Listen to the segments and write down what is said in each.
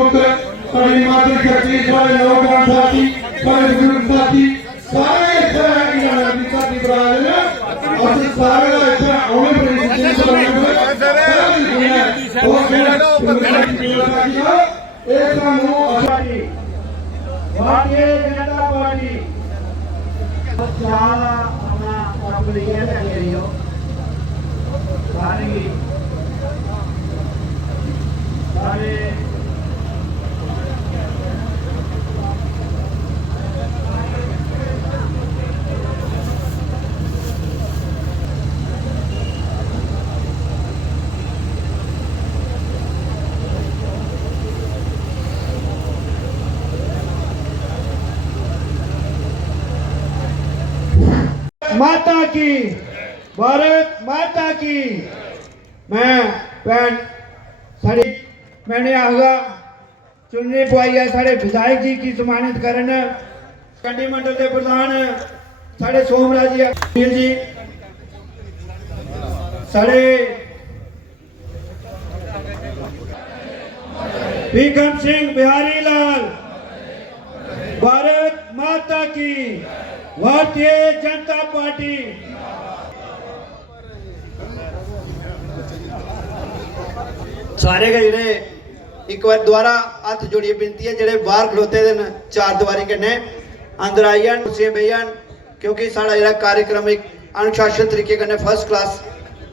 हिमाचल छत्तीस वाले नौजवान साथी सारे बुजुर्ग साथी सारे साथी बराबर है और सारे ऐसा आने पर भारतीय जनता पार्टी माता की, भारत माता की। मैं भैन साड़ी मैंने आगा चुनने पाई है साढ़े विधायक जी की सम्मानित करन कंडी मंडल के प्रधान साढ़े सोमराज जी साढ़े भीखम सिंह बिहारी लाल। भारत माता की, भारतीय जनता पार्टी। सारे जेडे एक बार दोबारा हाथ जोड़िए बेनती है जेडे बाहर खलोते दिन चार दीवारी कन्ने अंदर आई जान कुर्सियां बेही जान क्योंकि साड़ा जेड़ा कार्यक्रम एक अनुशासन तरीके कन्ने फर्स्ट क्लास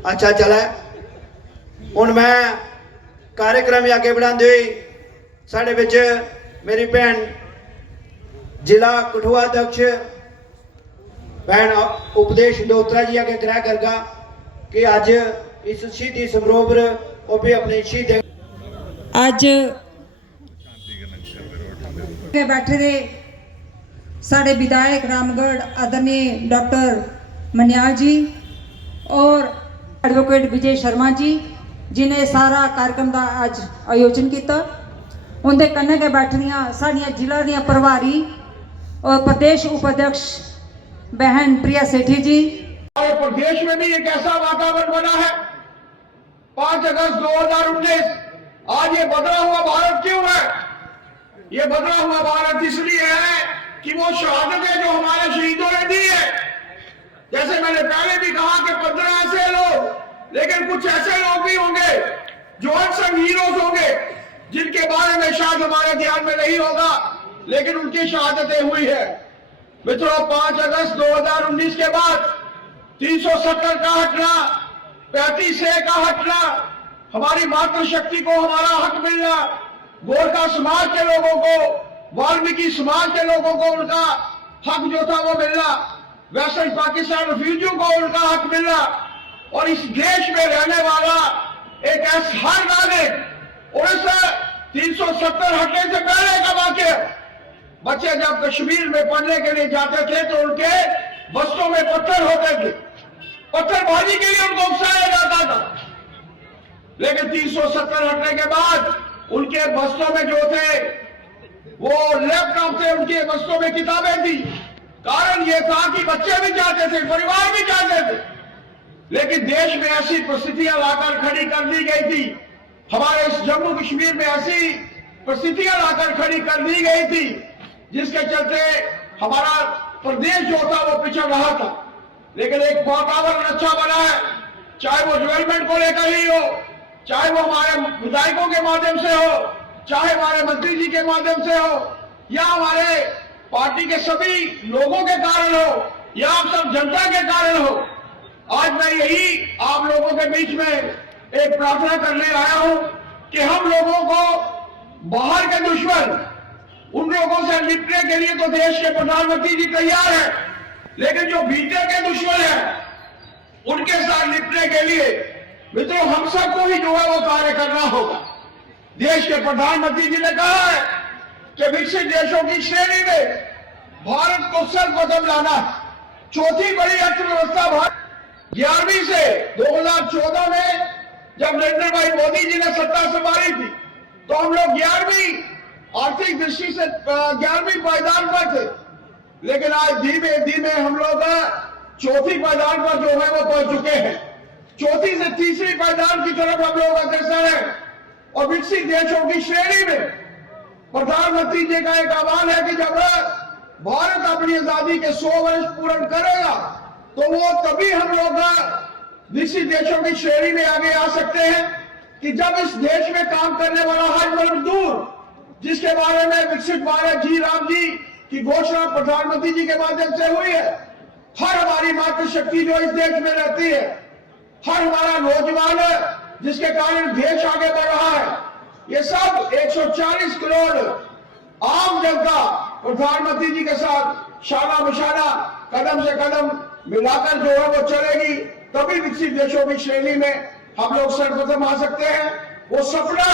अच्छा चला है। हुण मैं कार्यक्रम आगे बढ़ाते हुए साढ़े विच मेरी भैन जिला कठुआ अध्यक्ष भैन उपदेश डोत्रा जी आगे ग्रह करगा कि अज इस शहीदी समारोह पर वो भी अपनी शहीद अज बैठे दे साढ़े विधायक रामगढ़ आदरणीय डॉक्टर मनियाल जी और एडवोकेट विजय शर्मा जी जिन्हें सारा कार्यक्रम का अज आयोजन किया। उनके कन्ने के बैठनिया साड़ियां जिला दियां प्रभारी और प्रदेश उपाध्यक्ष बहन प्रिया सेठी जी। और प्रदेश में भी एक ऐसा वातावरण बना है 5 अगस्त 2019 आज ये बदला हुआ भारत क्यों है? ये बदला हुआ भारत इसलिए है कि वो शहादतें जो हमारे शहीदों ने दी है। जैसे मैंने पहले भी कहा कि 15 ऐसे लोग, लेकिन कुछ ऐसे लोग भी होंगे जो अनसंग हीरोज होंगे जिनके बारे में शायद हमारे ध्यान में नहीं होगा, लेकिन उनकी शहादतें हुई है। मित्रों, 5 अगस्त 2019 के बाद 370 का हटना, 35A का हटना, हमारी मातृशक्ति को हमारा हक मिलना, गोरखा समाज के लोगों को, वाल्मीकि समाज के लोगों को उनका हक जो था वो मिलना, वेस्टर्न पाकिस्तान रिफ्यूजियों को उनका हक मिलना और इस देश में रहने वाला एक ऐसा हर नागरिक 370 हटने से पहले का वाक्य। बच्चे जब कश्मीर में पढ़ने के लिए जाते थे तो उनके बस्तों में पत्थर होते थे, पत्थरबाजी के लिए उनको उकसाया जाता था। लेकिन 370 हटने के बाद उनके बस्तों में जो थे वो लैपटॉप थे, उनके बस्तों में किताबें थी। कारण ये था कि बच्चे भी चाहते थे, परिवार भी चाहते थे, लेकिन देश में ऐसी परिस्थितियां लाकर खड़ी कर दी गई थी, हमारे इस जम्मू कश्मीर में ऐसी परिस्थितियां लाकर खड़ी कर दी गई थी जिसके चलते हमारा प्रदेश जो था वो पिछड़ रहा था। लेकिन एक वातावरण अच्छा बना है, चाहे वो डेवलपमेंट को लेकर ही हो, चाहे वो हमारे विधायकों के माध्यम से हो, चाहे हमारे मंत्री जी के माध्यम से हो, या हमारे पार्टी के सभी लोगों के कारण हो, या आप सब जनता के कारण हो। आज मैं यही आप लोगों के बीच में एक प्रार्थना करने आया हूं कि हम लोगों को बाहर के दुश्मन, उन लोगों से निपटने के लिए तो देश के प्रधानमंत्री जी तैयार हैं, लेकिन जो भीतर के दुश्मन हैं उनके साथ निपटने के लिए मित्रों हम सबको ही जो है वो कार्य करना होगा। देश के प्रधानमंत्री जी ने कहा है कि विकसित देशों की श्रेणी में भारत को सर्वप्रथम लाना। चौथी बड़ी अर्थव्यवस्था भारत 11वीं से 2014 में जब नरेंद्र भाई मोदी जी ने सत्ता संभाली थी तो हम लोग 11वीं आर्थिक दृष्टि से 11वीं पायदान पर थे, लेकिन आज धीमे धीमे हम लोग चौथी पायदान पर जो है वो पहुंच चुके हैं। चौथी से तीसरी पायदान की तरफ हम लोग अग्रसर हैं और विकसित देशों की श्रेणी में प्रधानमंत्री जी का एक आह्वान है कि जब भारत अपनी आजादी के 100 वर्ष पूर्ण करेगा तो वो तभी हम लोग विकसित देशों की श्रेणी में आगे आ सकते हैं कि जब इस देश में काम करने वाला हर मजदूर, जिसके बारे में विकसित भारत जी राम जी की घोषणा प्रधानमंत्री जी के माध्यम से हुई है, हर हमारी मातृशक्ति जो इस देश में रहती है, हर हमारा नौजवान जिसके कारण देश आगे बढ़ रहा है, ये सब 140 करोड़ आम जनता प्रधानमंत्री जी के साथ शाना बिशाना कदम से कदम मिलाकर जो है वो चलेगी, तभी विकसित देशों की श्रेणी में हम लोग सर्वप्रथम आ सकते हैं। वो सपना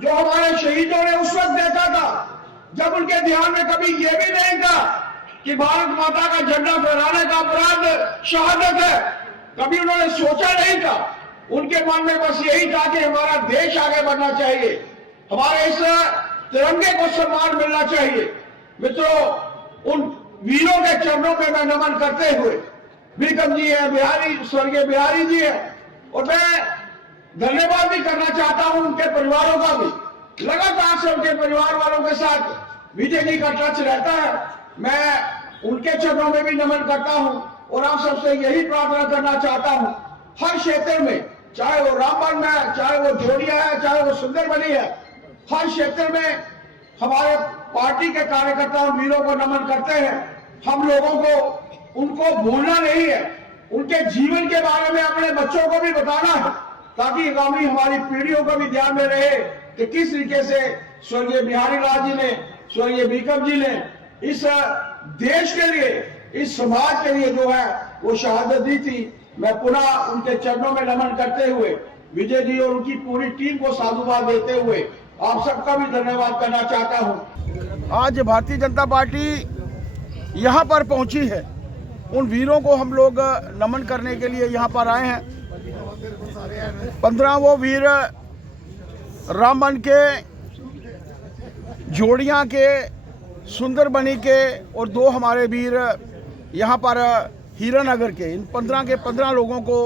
जो हमारे शहीदों ने उस वक्त देखा था जब उनके ध्यान में कभी ये भी नहीं था कि भारत माता का झंडा फहराने का अपराध शहादत है, कभी उन्होंने सोचा नहीं था। उनके मन में बस यही था कि हमारा देश आगे बढ़ना चाहिए, हमारे इस तिरंगे को सम्मान मिलना चाहिए। मित्रों, उन वीरों के चरणों में मैं नमन करते हुए, बीकम जी है, बिहारी स्वर्गीय बिहारी जी है, और मैं धन्यवाद भी करना चाहता हूं उनके परिवारों का भी। लगातार से उनके परिवार वालों के साथ विजय जी का टच रहता है। मैं उनके चरणों में भी नमन करता हूं और आप सबसे यही प्रार्थना करना चाहता हूं, हर क्षेत्र में, चाहे वो रामबन में है, चाहे वो जोड़िया है, चाहे वो सुंदरबनी है, हर क्षेत्र में हमारे पार्टी के कार्यकर्ताओं वीरों को नमन करते हैं। हम लोगों को उनको भूलना नहीं है, उनके जीवन के बारे में अपने बच्चों को भी बताना है, ताकि आगामी हमारी पीढ़ियों को भी ध्यान में रहे कि किस तरीके से स्वर्गीय बिहारी लाल जी ने, स्वर्गीय बीकम जी ने इस देश के लिए, इस समाज के लिए जो है वो शहादत दी थी। मैं पुनः उनके चरणों में नमन करते हुए विजय जी और उनकी पूरी टीम को साधुवाद देते हुए आप सबका भी धन्यवाद करना चाहता हूं। आज भारतीय जनता पार्टी यहाँ पर पहुंची है, उन वीरों को हम लोग नमन करने के लिए यहाँ पर आए हैं। 15 वीर रामबन के, जोड़ियाँ के, सुंदरबनी के और 2 हमारे वीर यहाँ पर हीरानगर के, इन 15 के 15 लोगों को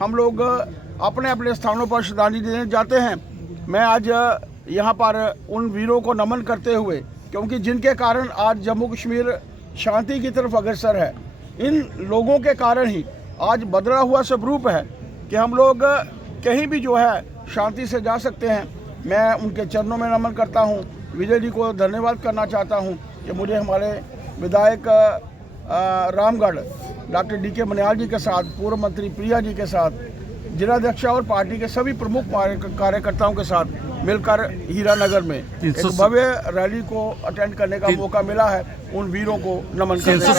हम लोग अपने अपने स्थानों पर श्रद्धांजलि देने जाते हैं। मैं आज यहाँ पर उन वीरों को नमन करते हुए, क्योंकि जिनके कारण आज जम्मू कश्मीर शांति की तरफ अग्रसर है, इन लोगों के कारण ही आज बदला हुआ स्वरूप है कि हम लोग कहीं भी जो है शांति से जा सकते हैं। मैं उनके चरणों में नमन करता हूं। विजय जी को धन्यवाद करना चाहता हूं कि मुझे हमारे विधायक रामगढ़ डॉक्टर DK मनियाल जी के साथ, पूर्व मंत्री प्रिया जी के साथ, जिलाध्यक्ष और पार्टी के सभी प्रमुख कार्यकर्ताओं के साथ मिलकर हीरानगर में एक भव्य रैली को अटेंड करने का मौका मिला है। उन वीरों को नमन करते हैं।